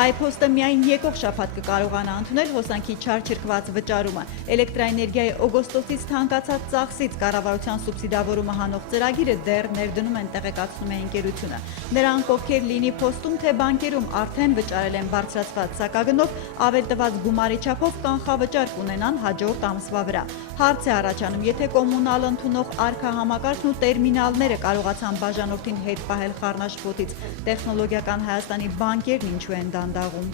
Հայփոստը միայն եկող շաբաթ կկարողանա ընդունել հոսանքի չարչրկված վճարումը։ Էլեկտրաէներգիայի օգոստոսից թանկացած ծախսից կառավարության սուբսիդավորումը հանող ծրագիրը դեռ ներդնում են, տեղեկացնում է ընկերությունը։ Նրանք, ովքեր լինի փոստում թե բանկերում արդեն վճարել են բարձրացված սակագնով, ավելտված գումարի չափով կանխավճար կունենան հաջորդ ամսվա վրա։ Հարց է առաջանում, եթե կոմունալ ընդունող արքահամակարգն ու տերմինալները կարողացան բաժանորդին հետ պահել խառնաշփոթից, տեխնոլոգիական Հայաստանի բանկերն ինչու են դանդաղում։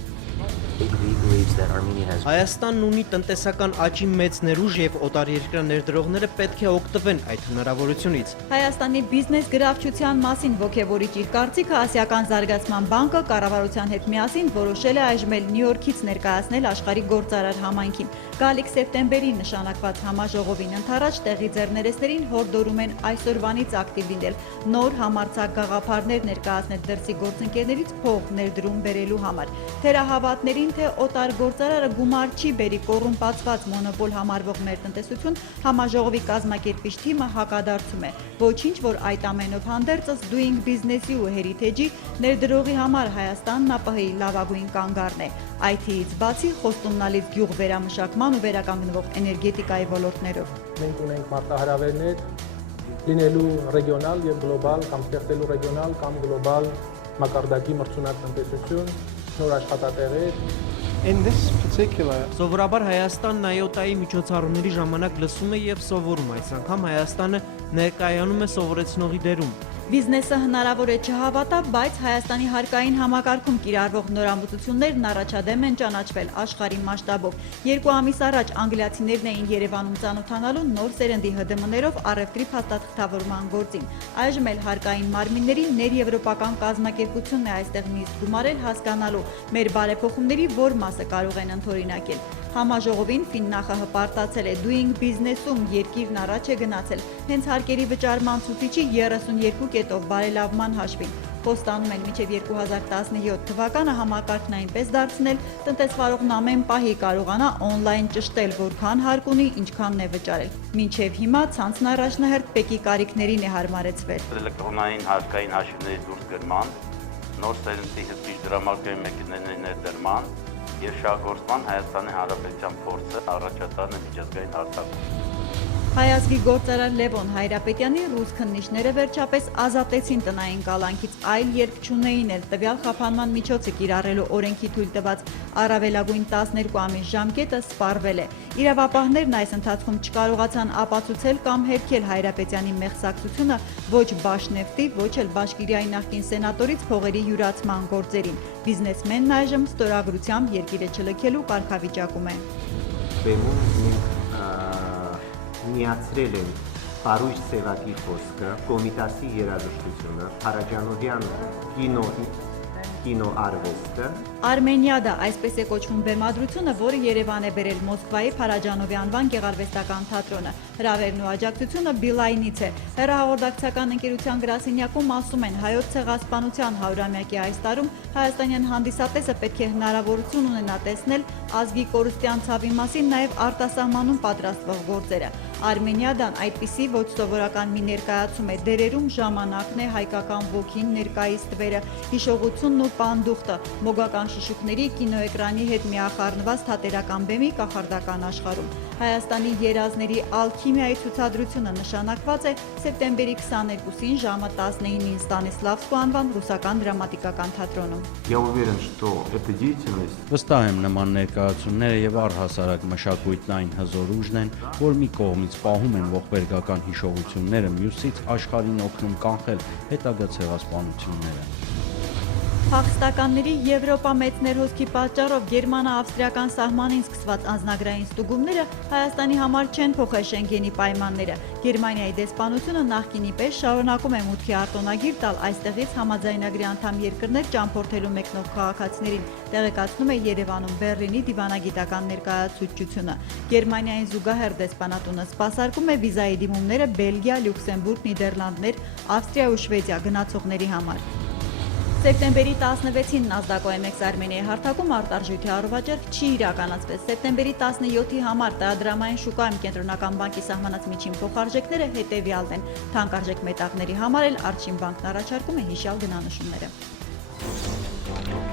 Հայաստանն ունի տնտեսական աճի մեծ ներուժ և օտարերկրյա ներդրողները պետք է օգտվեն այդ հնարավորությունից։ Հայաստանի բիզնես գրավչության մասին ոգևորիչ իր կարծիքը Ասիական զարգացման բանկը կառավարության հետ միասին որոշել է այժմ էլ Նյու Յորքից ներկայացնել աշխարհի գործարար համայնքին։ Գալիք սեպտեմբերին նշանակված համաժողովին ընթരാճ տեղի ձեռներեցներին հորդորում են այսօրվանից ակտիվ լինել, նոր համարձակ գաղափարներ ներկայացնել դրսի գործընկերներից փող ներդրում բերելու համար։ Թերահավատներին թե օտար գործարարը գումար չի բերի կոռումպացված մոնոպոլ համարվող մեր տնտեսություն, համաժողովի կազմակերպիչ թիմը հակադարձում է։ Ոչինչ, որ այդ ամենով հանդերձս Doing Business-ի ու Heritage-ի ներդրողի համար Հայաստանն ԱՊՀ-ի լավագույն կանգառն է։ IT-ից բացի խոստումնալից գյուղվերամշակման ու վերականգնվող էներգետիկայի ոլորտներով։ Մենք ունենք մարտահրավերներ լինելու ռեգիոնալ եւ գլոբալ կամ ստեղծելու ռեգիոնալ կամ գլոբալ մակարդակի մրցունակ տնտեսություն, նոր աշխատատեղեր։ Սովորաբար Հայաստանն IOTA-ի միջոցառումների ժամանակ լսում է և սովորում, այս անգամ Հայաստանը ներկայանում է սովորեցնողի դերում։ Բիզնեսը հնարավոր է չհավատա, բայց Հայաստանի հարկային համակարգում կիրառվող նորամուծություններն առաջադեմ են ճանաչվել աշխարհի մասշտաբով։ 2 ամիս առաջ անգլիացիներն էին Երևանում ծանոթանալու նոր սերնդի ՀԴՄ-ներով առևտրի փաստաթղթավորման գործին։ Այժմ էլ հարկային մարմինների ներեվրոպական կազմակերպությունն է այստեղ նիստ գումարել հասկանալու մեր բարեփոխումների որ մասը կարող են ընդօրինակել։ Համաժողովին Ֆիննախ-ը պարտացել է Doing Business-ում երկիրն առաջ է գնացել հենց հարկերի վճարման ցուցիչի 32 կետով բարելավման հաշվին։ Խոստանում են մինչև 2017 թվականը համակարգն այնպես դարձնել, տնտեսվարողն ամեն պահի կարողանա օնլայն ճշտել, որքան հարկ ունի, ինչքանն է վճարել։ Մինչև հիմա ցանցն առաջնահերթ ՊԵԿ-ի կարիքներին է հարմարեցվել։ Էլեկտրոնային հարկային հաշիվների դուրս գրման, նոր սերնդի հսկիչ դրամարկղի մեքենաների ներդրման և շահգործման Հայաստանի Հանրապետության փորձը առաջատարն է միջազգային հարթակում։ Հայազգի գործարար Լևոն Հայրապետյանի ռուս քննիչները վերջապես ազատեցին տնային կալանքից, այլ երբ չունեին էլ տվյալ խափանման միջոցը կիրառելու օրենքի թույլ տված առավելագույն 12 ամիս ժամկետը սպառվել է։ Իրավապահներն այս ընթացքում չկարողացան ապացուցել կամ հերքել Հայրապետյանի մեղսակցությունը ոչ Բաշնեֆտի, ոչ էլ Բաշկիրիայի նախկին սենատորից փողերի յուրացման գործերին։ Բիզնեսմենն այժմ ստորագրությամբ երկիրը չլքելու կարգավիճակում է։ Միացրել են Պարույր Սևակի խոսքը, Կոմիտասի երաժշտությունը, Փարաջանովյան կինոարվեստը։ Արմենիադա, այսպես է կոչվում բեմադրությունը, որը Երևան է բերել Մոսկվայի Փարաջանովի անվան գեղարվեստական թատրոնը։ Հրավերն ու աջակցությունը Բիլայնից է։ Հեռահաղորդակցական ընկերության գրասենյակում ասում են, հայոց ցեղասպանության 100-ամյակի այս տարում հայաստանյան հանդիսատեսը պետք է հնարավորություն ունենա տեսնել ազգի կորստյան ցավի մասին նաև արտասահմանում պատրաստվող գործերը։ Արմենիադան այդպիսի ոչ սովորական մի ներկայացում է, դերերում ժամանակն է, հայկական ոգին, ներկայիս թվերը, հիշողությունն ու պանդուխտը, մոգական շշուկների կինոէկրանի հետ միախառնված թատերական բեմի կախարդական աշխարհում։ Հայաստանի երազների ալքիմիայի ցուցադրությունը նշանակված է սեպտեմբերի 22-ին ժամը 19-ին Ստանիսլավսկու անվան ռուսական դրամատիկական թատրոնում։ Վստահ եմ նման ներկայացումները եւ առհասարակ մշակույթն այն հզոր ուժն են, որ մի կողմից պահում են ողբերգական հիշողությունները, մյուսից աշխարհին օգնում կանխել հետագա ցեղասպանությունները։ Փախստականների Եվրոպա մեծ ներհոսքի պատճառով գերմանա-ավստրիական սահմանին սկսված անձնագրային ստուգումները Հայաստանի համար չեն փոխել Շենգենի պայմանները։ Գերմանիայի դեսպանությունը նախկինի պես շարունակում է մուտքի արտոնագիր տալ այստեղից համաձայնագրի անդամ երկրներ ճամփորդելու մեկնող քաղաքացիներին, տեղեկացնում է Երևանում Բեռլինի դիվանագիտական ներկայացուցչությունը։ Գերմանիային զուգահեռ դեսպանատունը սպասարկում է վիզայի դիմումները Բելգիա, Լյուքսեմբուրգ, Նիդերլանդներ, Ավստրիա ու Շվեդիա գնացողների համար։ Սեպտեմբերի 16-ին NASDAQ OMX Արմենիայի հարթակում արտարժույթի առավաճառք չի իրականացվել։ Սեպտեմբերի 17-ի համար տարադրամային շուկայում Կենտրոնական բանկի սահմանած միջին փոխարժեքները հետևյալն են։ Թանկարժեք մետաղների համար էլ Արչին բանկն առաջարկում է հիշյալ գնանշումները։